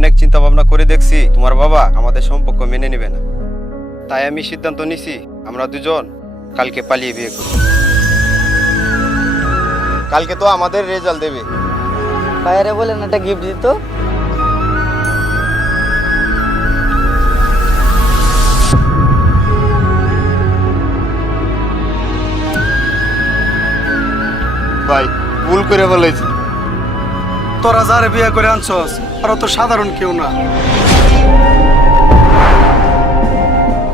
অনেক চিন্তা ভাবনা করে দেখছি তোমার বাবা আমাদের সম্পর্ক মেনে নেবে না। তাই আমি সিদ্ধান্ত নিছি আমরা দুজন কালকে পালিয়ে বিয়ে করব। কালকে তো আমাদের রেজাল্ট দেবে। বাইরে বলেন একটা গিফট দিত। ভাই ভুল করে বলেছি। তোরা যারে বিয়ে করে আনছস, আর তো সাধারণ কেউ না।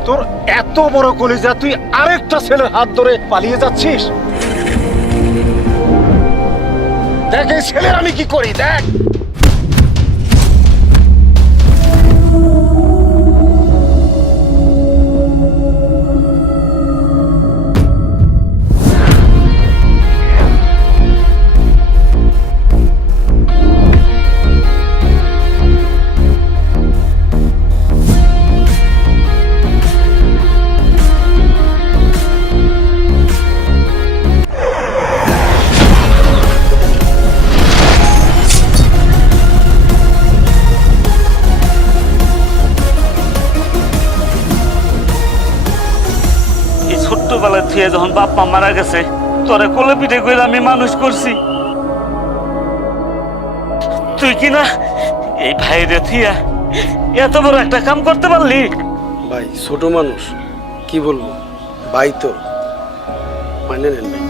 তোর এত বড় কলিজা, তুই আরেকটা ছেলের হাত ধরে পালিয়ে যাচ্ছিস? দেখ, এই ছেলের আমি কি করি, দেখ। ছোট্টবেলা থেকে যখন বাপ মারা গেছে, তোরা কোলে পিঠে করে আমি মানুষ করছি। তুই কি না এই ভাইরে থিয়া এত বড় একটা কাম করতে পারলি? ভাই, ছোট মানুষ, কি বলব? ভাই তো মানে নেন ভাই